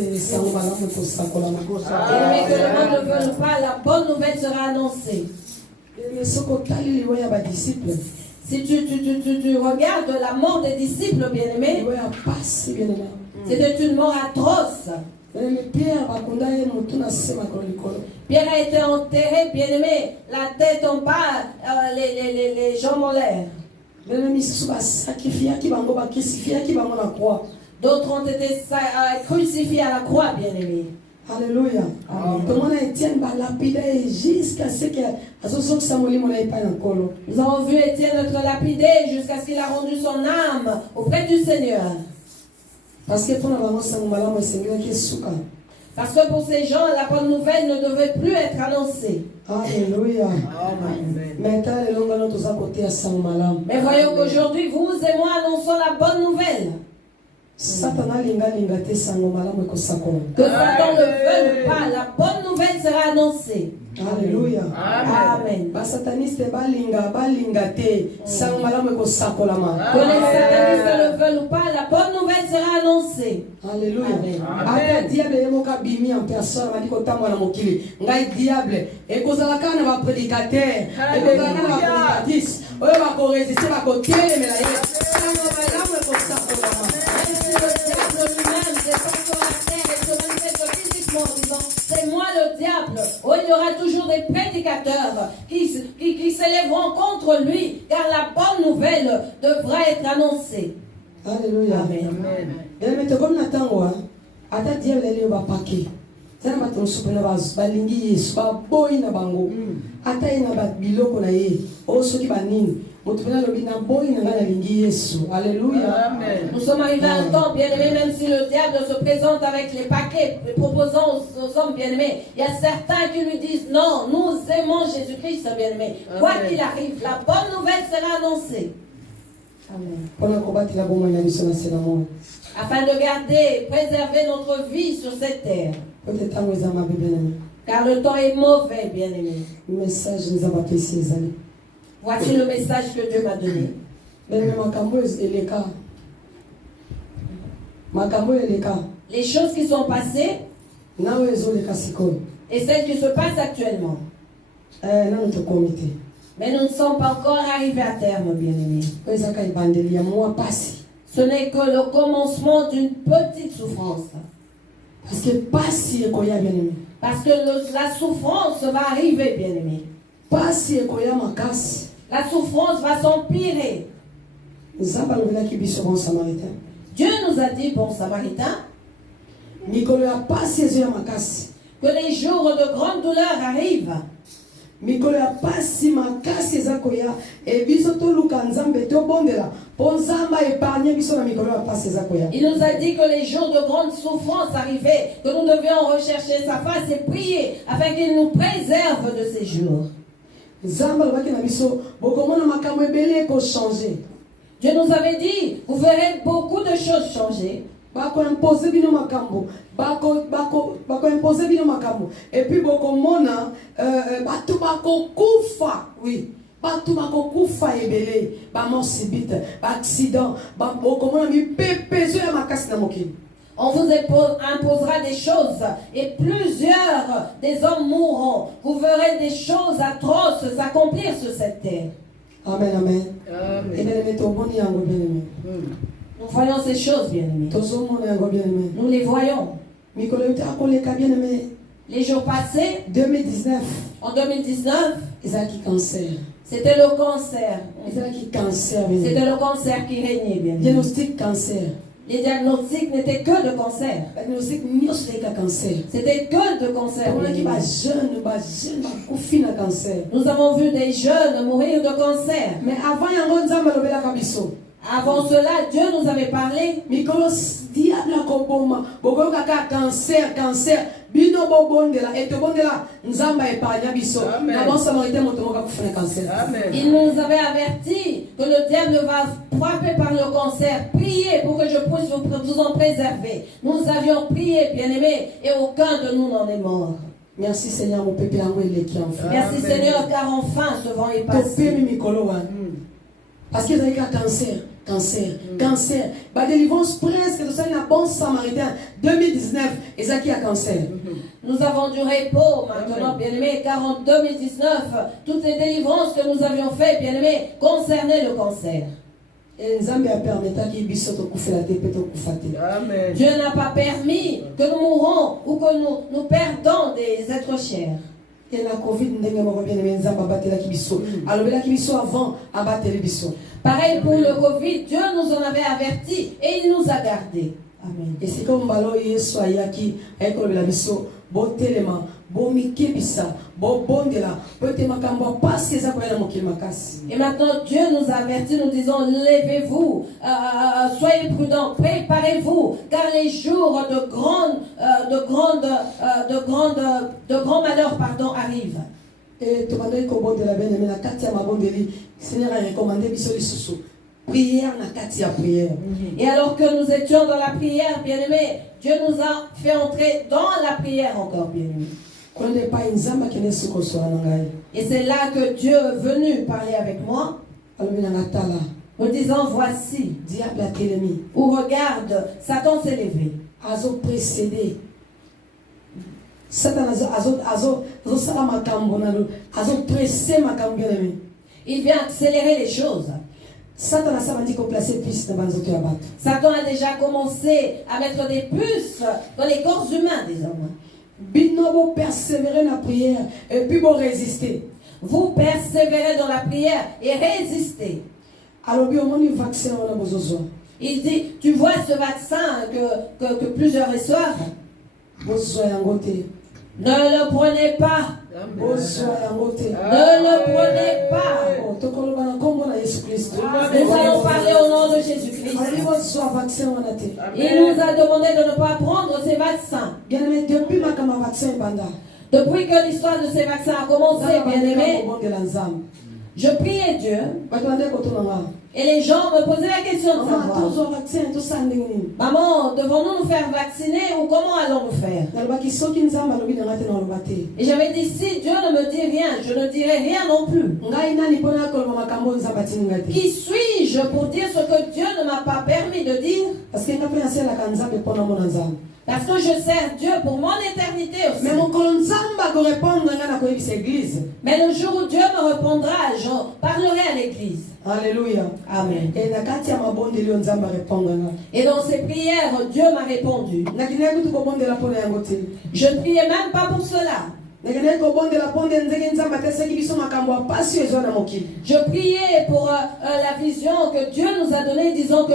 que le monde ne veut pas, la bonne nouvelle sera annoncée. Si tu regardes la mort des disciples, bien-aimés, c'était une mort atroce. Pierre a été enterré, bien-aimé, la tête en bas, les jambes en l'air. D'autres ont été crucifiés à la croix, bien-aimés. Alléluia. Nous avons vu Étienne être lapidé jusqu'à ce qu'il a rendu son âme auprès du Seigneur. Parce que pour ces gens, la bonne nouvelle ne devait plus être annoncée. Alléluia. Mais voyons qu'aujourd'hui, vous et moi annonçons la bonne nouvelle. Que Satan ne veuille pas, la bonne nouvelle sera annoncée. Alléluia. Amen. Que les satanistes ne veulent pas, la bonne nouvelle sera annoncée. Alléluia. Après diable est en personne, m'a dit que tamwa na mokili. Ngai diable et kozalaka na ba prédicateur, et kozalaka na ba prédicatrice. Oyo ba ko résister ba ko telemela ye. C'est moi le diable. Oh, il y aura toujours des prédicateurs qui s'élèveront contre lui, car la bonne nouvelle devra être annoncée. Alléluia. Amen. Mais comme Natango, ata diable est le paquet. Ça m'a ton soupe na balingi ba boy na bango. Ata ina ba biloko na ye. O soki banini. Alléluia. Nous sommes arrivés à un temps, bien-aimés, même si le diable se présente avec les paquets proposant aux hommes bien-aimés, il y a certains qui lui disent non, nous aimons Jésus-Christ, bien-aimé. Quoi qu'il arrive, la bonne nouvelle sera annoncée. Amen. Afin de garder, préserver notre vie sur cette terre. Car le temps est mauvais, bien-aimé. Voici le message que Dieu m'a donné. Les choses qui sont passées et celles qui se passent actuellement. Mais nous ne sommes pas encore arrivés à terme, bien-aimés. Ce n'est que le commencement d'une petite souffrance. Parce que la souffrance va arriver, bien-aimés. La souffrance va s'empirer. Dieu nous a dit, bon samaritain, que les jours de grande douleur arrivent. Il nous a dit que les jours de grande souffrance arrivaient, que nous devions rechercher sa face et prier afin qu'il nous préserve de ces jours. Dieu nous avait dit, vous verrez beaucoup de choses changer. Et puis bokomona batu bakokufa, oui, batu bakokufa ebele, ba mort subite, ba accident, ba bokomona mi pepezo ya makasi na mokili. On vous imposera des choses et plusieurs des hommes mourront. Vous verrez des choses atroces s'accomplir sur cette terre. Amen, amen. Nous voyons ces choses, bien-aimés. Nous les voyons. Les jours passés, 2019, en 2019, c'était le cancer. C'était le cancer qui régnait, bien. Diagnostic cancer. Les diagnostics n'étaient que de cancer. C'était que de cancer. Nous avons vu des jeunes mourir de cancer. Mais avant cela, Dieu nous avait parlé. Cancer. Il nous avait averti que le diable va frapper par le cancer. Priez pour que je puisse vous en préserver. Nous avions prié, bien-aimés, et aucun de nous n'en est mort. Merci Seigneur, mon peuple Merci Seigneur, car enfin ce vent est passé. Parce qu'il y a un cancer. cancer. Cancer. Bah, délivrance presque, tout ça, il y a un bon samaritain. 2019, et ça qui a cancer. Nous avons du repos maintenant, bien-aimés, car en 2019, toutes les délivrances que nous avions faites, bien-aimés, concernaient le cancer. Amen. Dieu n'a pas permis que nous mourons ou que nous perdons des êtres chers. Et la Covid, avant, pareil pour le Covid, Dieu nous en avait averti et il nous a gardés. Amen. Et c'est comme balo yesu ayaki ayekolo la biso botelema bomikebisa bobondela pote makambo pasi eza koyela mokili makasi. Et maintenant Dieu nous avertit, nous disons levez-vous, soyez prudents, préparez-vous, car les jours de grands malheurs arrivent. Et tobandaki kobondela bene na kati ya mabondeli Seigneur a recommandé biso lisusu prière na kati ya prière. Et alors que nous étions dans la prière, bien-aimés, Dieu nous a fait entrer dans la prière encore, bien-aimés. Et c'est là que Dieu est venu parler avec moi, me disant voici, ou regarde, Satan s'est levé. Il vient accélérer les choses. Satan a déjà commencé à mettre des puces dans les corps humains désormais. Vous persévérez dans la prière et puis vous résistez. Vous persévérez dans la prière et résistez. Il dit, tu vois ce vaccin que plusieurs reçoivent. Ne le prenez pas. Ne le prenez pas. Nous allons parler au nom de Jésus-Christ. Il nous a demandé de ne pas prendre ces vaccins. Depuis que l'histoire de ces vaccins a commencé, bien-aimé, je priais Dieu. Et les gens me posaient la question de savoir, maman, devons-nous nous faire vacciner ou comment allons-nous faire? Et j'avais dit, si Dieu ne me dit rien, je ne dirai rien non plus. Qui suis-je pour dire ce que Dieu ne m'a pas permis de dire? Parce que je sers Dieu pour mon éternité aussi. Mais le jour où Dieu me répondra, je parlerai à l'église. Alléluia. Amen. Et dans ces prières, Dieu m'a répondu. Je ne priais même pas pour cela. Je priais pour la vision que Dieu nous a donnée, disant que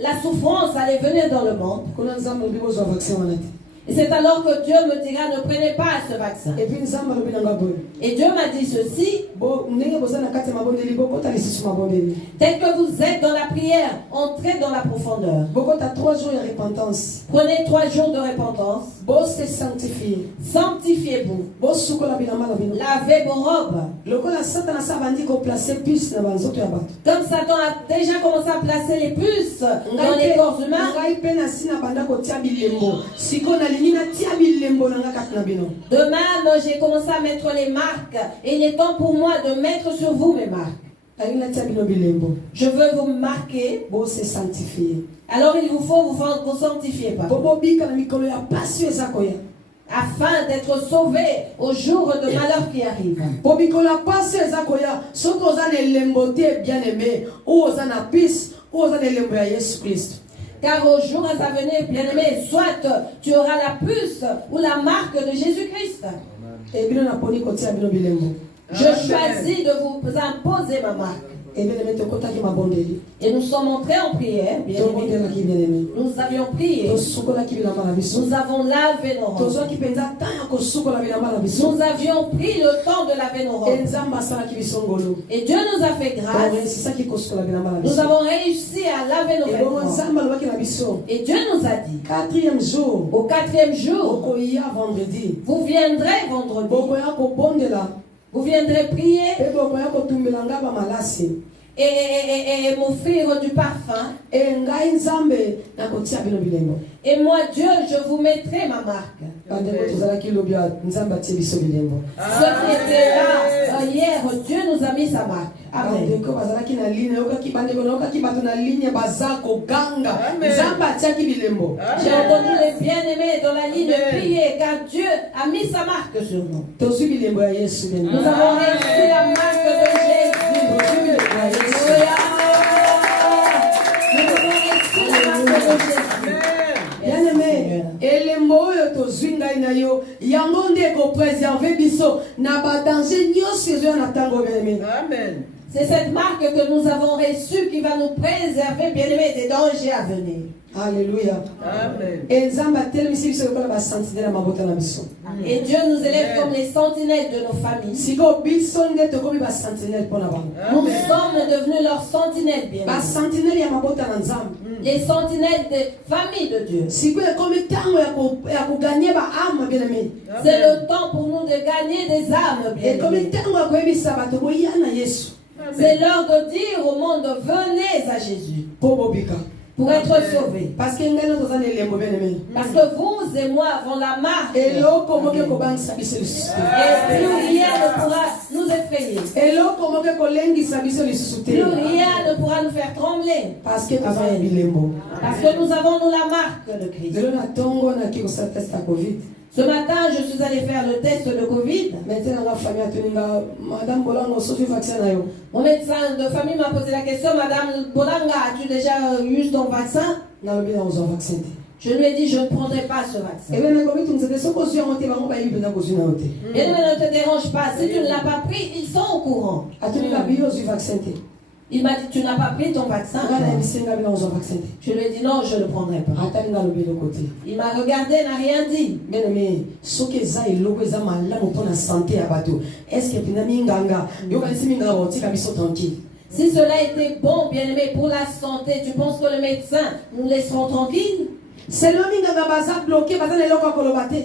la souffrance allait venir dans le monde. Et c'est alors que Dieu me dira, ne prenez pas ce vaccin. Et Dieu m'a dit ceci, tel que vous êtes dans la prière, entrez dans la profondeur. Prenez 3 jours de repentance. Sanctifiez-vous. Lavez vos robes. Comme Satan a déjà commencé à placer les puces dans les corps humains, de même j'ai commencé à mettre les marques. Et il est temps pour moi de mettre sur vous mes marques. Je veux vous marquer. Alors il vous faut vous sanctifier. Afin d'être sauvé au jour de malheur qui arrive. Car au jour à venir, bien-aimé, soit tu auras la puce ou la marque de Jésus-Christ. Je choisis de vous imposer ma marque. Et nous sommes entrés en prière, bien-aimés. Nous avions prié. Nous avons lavé nos robes. Nous avions pris le temps de laver nos robes. Et Dieu nous a fait grâce. Nous avons réussi à laver nos vêtements. Et Dieu nous a dit, au 4e jour, vous viendrez vendredi. Vous viendrez prier et m'offrir du parfum. Et moi, Dieu, je vous mettrai ma marque. Ce qui était là hier, Dieu nous a mis sa marque. Amen. bandeko bazalaki na ligne yokaki bandeko nayokaki bato na ligne baza koganga nzambe atiaki bilembo. J'ai entendu les bien-aimés dans la ligne prier car Dieu a mis sa marque sur nous. tozwi bilembo ya yesu Nous avons reçu la marque de Jésus. tozwi bilembo ya yesu. Nous avons reçu la marque de Jésus. Bien-aimé, elembo oyo tozwi ngai na yo yango nde ekopréserve biso na badanger nyonso ezoya na ntango bien-aimé. Amen. C'est cette marque que nous avons reçue qui va nous préserver, bien-aimés, des dangers à venir. Alléluia. Amen. Et nzambe atelemisi biso lokola basentinele ya mabota na biso. Et Dieu nous élève comme les sentinelles de nos familles. sikoyo biso nde tokomi basentinele mpo na bango. Nous sommes devenus leurs sentinelles, bien-aimés. basentinele ya mabota na nzambe. Les sentinelles des familles de Dieu. sikoyo ekomi ntango ya koganye baame bien-aimé. C'est le temps pour nous de gagner des âmes, ekomi bien-aimés. ntango ya koyebisa bato boya na yesu C'est l'heure de dire au monde, venez à Jésus mpo bobika. pour être sauvés. parce que ngai no toza na elembo bien-aimé. Parce que vous et moi avons la marque. eloko moke kobangisa biso lisusu te. Et plus rien ne pourra nous effrayer. eloko moke kolengisa biso lisusu te. Plus rien ne pourra nous faire trembler. parce que toza na bilembo. Parce que nous avons nous la marque de Christ. lelo na ntongo naki kosala test ya covid. Ce matin, je suis allée faire le test de Covid. maintenant nga famille atoninga madame bolanga osozwi vaccin na yo. Mon médecin de famille m'a posé la question, Madame Bolanga, as-tu déjà eu ton vaccin? nalobi na kozwa vaccin te. Je lui ai dit, je ne prendrai pas ce vaccin. ebe nakomi tungisa te soki ozwi yango te bango bayebi mpenza kozwi na yo te. Bien, mais ne te dérange pas. Si tu ne l'as pas pris, ils sont au courant. atoninga biyo ozwi vaccin te. Il m'a dit, tu n'as pas pris ton vaccin. nga nayebisi nga bina kozwa vaccin te. Je lui ai dit, non, je ne le prendrai pas. atali nga alobi eloko te. Il m'a regardé, n'a rien dit. bien-aimé soki eza eloko eza malamu mpo na sante ya bato estce mpenza minganga yokanisi minganga baotika biso tranquille. Si cela était bon, bien aimé, pour la santé, tu penses que le médecin nous laisseront tranquilles? seulement minganga baza bloke baza na eloko ya koloba te.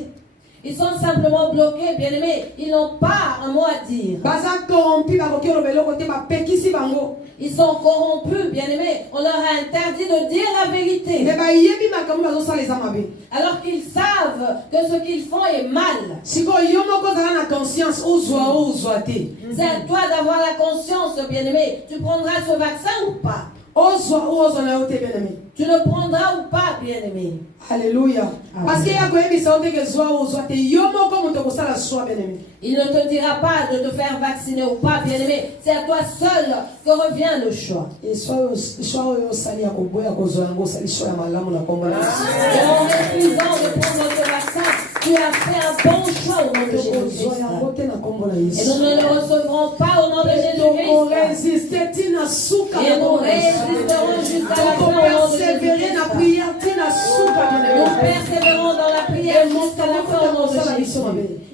Ils sont simplement bloqués, bien aimé. Ils n'ont pas un mot à dire. baza corrompi bakoki oloba eloko te bapekisi bango. Ils sont corrompus, bien aimé. On leur a interdit de dire la vérité. me bayebi makambo bazosala eza mabe. Alors qu'ils savent que ce qu'ils font est mal. sikoyo yo moko ozala na conscience ozwa o ozwa te. C'est à toi d'avoir la conscience, bien aimé. Tu prendras ce vaccin ou pas? ozwa o ozwa na yo te bien-aimé. Tu le prendras ou pas, bien aimé? Alléluia. Amen. parce que ya koyebisa yo teke zwa o ozwa te yo moko moto okosala swa bien-aimé. Il ne te dira pas de te faire vacciner ou pas, bien aimé. C'est à toi seul que revient le choix. swa oyo osali ya koboya kozwa yango osali swa ya malamu na kombo na yesu. Et en refusant de prendre ce vaccin, tu as fait un bon choix au nom de Jésus-Christ. tokozwa yango te na kombo na Et yesu. nous ne le recevrons pas au nom de Jésus-Christ. tokoresiste tina suka Et na nous kombo na yesu. résisterons jusqu'à la fin au nom de tokopersevere na Jésus-Christ. prière tina suka Nous bien-aimé. persévérons dans la prière jusqu'à la fin au nom de Jésus.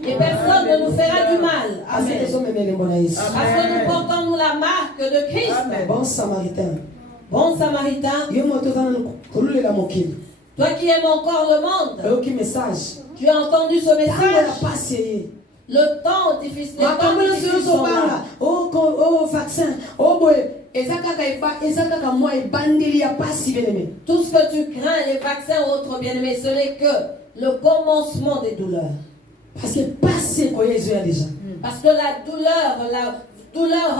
Et personne ne nous fera du mal. parce que Amen. tozomema elembo na yesu. Parce que nous portons nous la marque de Christ. Amen. bon samaritain Bon samaritain, yo moto oza na kolulela mokili toi qui aimes encore le monde, oyoki message tu as entendu ce ntango ya message. pasi eye. Le temps difficile, les makambo temps nyonso difficiles sont là. ozobanga o vaccin o boye eza kaka mwa ebandeli ya pasi bien-aimé. Tout ce que tu crains, les vaccins ou autres bien-aimés, ce n'est que le commencement des douleurs. parce que pasi ekoya ezoya déjà. Parce que la douleur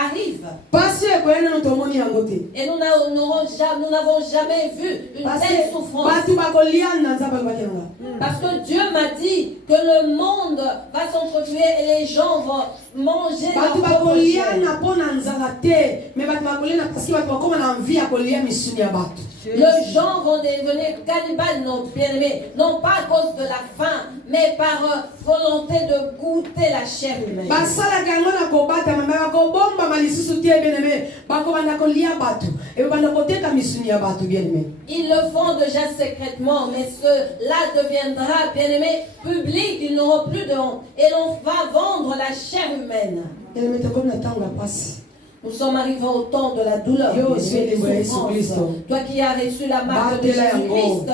arrive. pasi ekoya nano tomoni yango te. Et nous n'avons jamais vu une parce telle que souffrance. bato bakolia na nzambe alobaki yanga. Parce que Dieu m'a dit que le monde va s'entretuer et les gens vont manger leur bato propre bakolia chair. na mpo na nzala te mais bato bakolia na parce que bato bakoma na envie ya kolia misuni ya bato. Les gens vont devenir cannibales, nos bien-aimés, non pas à cause de la faim, mais par volonté de goûter la chair humaine. basalaka yango na kobatama me bakobombama lisusu te bien-aimé bakobanda kolia bato ebanda koteka misuni ya bato bien-aimé. Ils le font déjà secrètement, mais cela deviendra, bien-aimés, public. Ils n'auront plus de honte. Et l'on va vendre la chair humaine. bien-aimé tokomi na ntango ya pasi. Nous sommes arrivés au temps de la douleur. Yo, de c'est la le souffrance. Jésus-Christ. Toi qui as reçu la marque de Battez-la Jésus-Christ,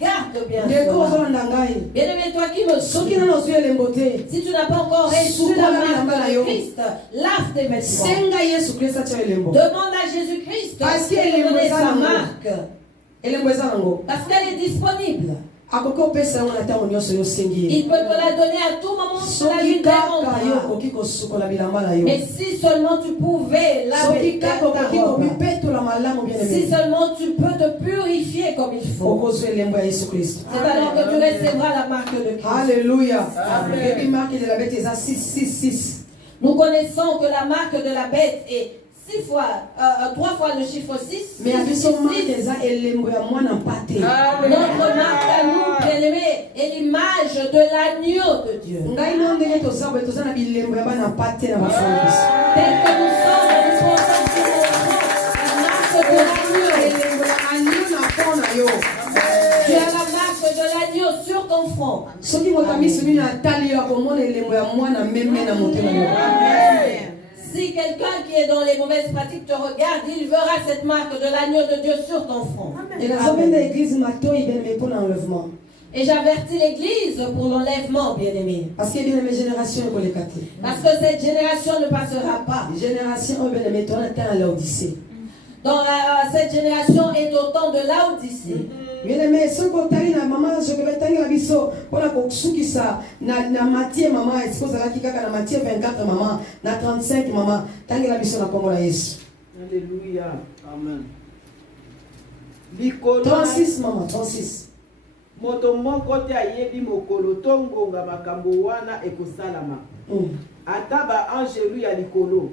garde bien ndeko cela. ozolanda ngai Bien-aimé, toi qui me soki suis, nano ozwi elembo te si tu n'as pas encore reçu Soukola la bilamba na marque yo. de Christ, lave tes vêtements. senga yesu kristo atia elembo. Demande à Jésus-Christ Parce de qu'elle est te donner moisa sa nango. marque. elembo eza nango. Parce qu'elle est disponible. Il peut te la donner à tout moment de la vie de mais si seulement tu pouvais laver ta robe, si seulement tu peux te purifier comme il faut, c'est alors que tu recevras la marque de Christ. Alléluia. Nous connaissons que la marque de la bête est 3 fois le chiffre 6. Mais notre marque à nous, bien-aimés, est l'image de l'agneau de Dieu. Tel que nous sommes, nous pensons tu as la marque de l'agneau sur ton front. Si quelqu'un qui est dans les mauvaises pratiques te regarde, il verra cette marque de l'agneau de Dieu sur ton front. Et j'avertis l'église pour l'enlèvement, bien-aimé. Parce que cette génération ne passera pas. Cette génération est au temps de Laodicée. Bien-aimé, ce que tu as maman, je vais t'engager la biso pour la koksuki na Matthieu maman, est-ce que ça qui kaka na Matthieu 24 maman, na 35 maman, t'engager la biso na Kongo la Yesu. Alléluia. Amen. 36 maman, 36. Moto moko te ayebi mokolo tongonga makambo wana ekosalama. Ata ba angelu ya likolo.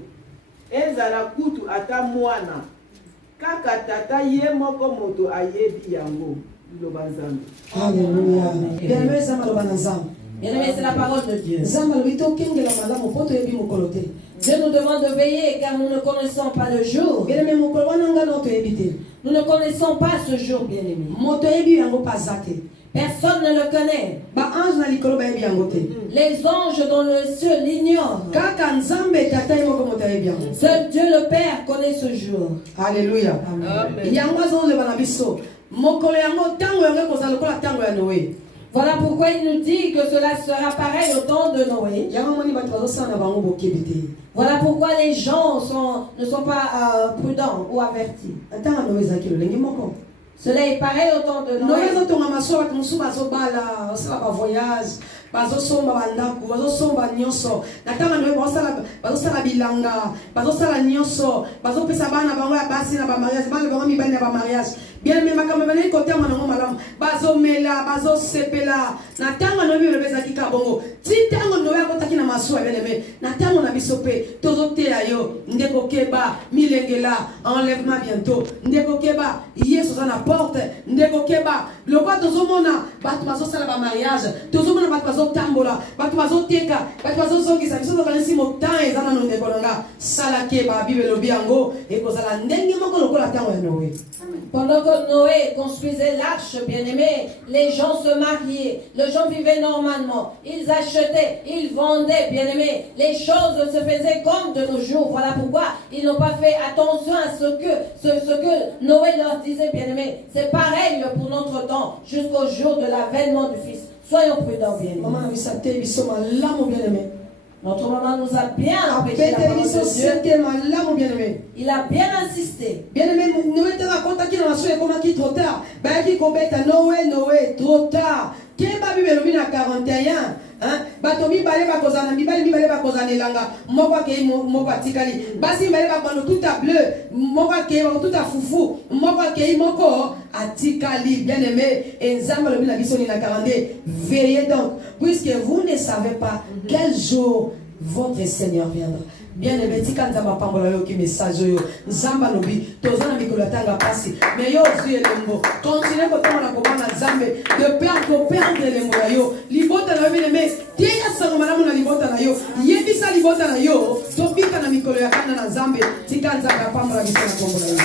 Ezala kutu ata mwana. Kaka tata ye moko moto ayebi yango. Loba Nzambe. Alléluia. Bien-aimé Zama loba na Nzambe. Bien-aimé, c'est la parole de Dieu. Zama lobi to kengela malamu poto yebi mokolo te. Dieu nous demande de veiller car nous ne connaissons pas le jour. Bien-aimé mokolo wana ngano to yebi te. Nous ne connaissons pas ce jour, bien-aimé. Moto yebi yango pazate. Personne ne le connaît. Les anges dans le ciel l'ignorent. Seul Dieu le Père connaît ce jour. Alléluia. Voilà pourquoi il nous dit que cela sera pareil au temps de Noé. Voilà pourquoi les gens ne sont pas prudents ou avertis. Cela est pareil au temps de Noé. Bazosomba bandaku, bazosomba nyonso. Natanga nowe bazosala bilanga, bazosala nyonso, bazopesa bana bango ya basi na ba mariage, bana bango mibali na ba mariage. Bien même makambo bana ko tema nango malamu. Bazomela, bazosepela. Natanga nowe bebeza kika bongo. Titango nowe akotaki na masuwa beleme. Natanga na bisope, tozotea yo, ndeko keba, milengela, enlèvement bientôt. Ndeko keba, Yesu za na porte, ndeko keba. Lokwa tozomona, batu bazosala ba mariage, tozomona batu tambola, batu bazoteka, batu bazozongisa biso tokanisi motan ezana no ndekolanga sala ke ba Bible lobiango ekozala ndenge moko lokola tango ya Noé. Pendant que Noé construisait l'arche, bien-aimé, les gens se mariaient, les gens vivaient normalement, ils achetaient, ils vendaient, bien-aimé, les choses se faisaient comme de nos jours. Voilà pourquoi ils n'ont pas fait attention à ce que Noé leur disait, bien-aimé. C'est pareil pour notre temps, jusqu'au jour de l'avènement du Fils. Soyons prudents, bien-aimés. Notre maman nous a bien empêché la parole de Dieu. Il a bien insisté. Bien-aimé, Noé te raconte qu'il en a su comment qui trop tard. Ben qui combête Noé, trop tard. Qui est pas Bible à 41? Batomi balé ba kozana mibali ba kozana elanga moko ke moko atikali basi mbale ba kono tout à bleu moko ke tout à foufou moko ke moko atikali bien-aimé enzamba le biso ni na 42. Veillez donc puisque vous ne savez pas quel jour votre Seigneur viendra. Bien-aimé, tika nzamba pambola yo ki message yo nzamba lobi tozana mikolo tanga pasi mais yo zuye lembo continuez ko tona ko bana nzambe de perdre lembo yo libota na bien-aimé tia sango malamu na libota na yo yebisa libota na yo tobika na mikolo ya kana na nzambe tika nzamba pambola biso na pambola yo.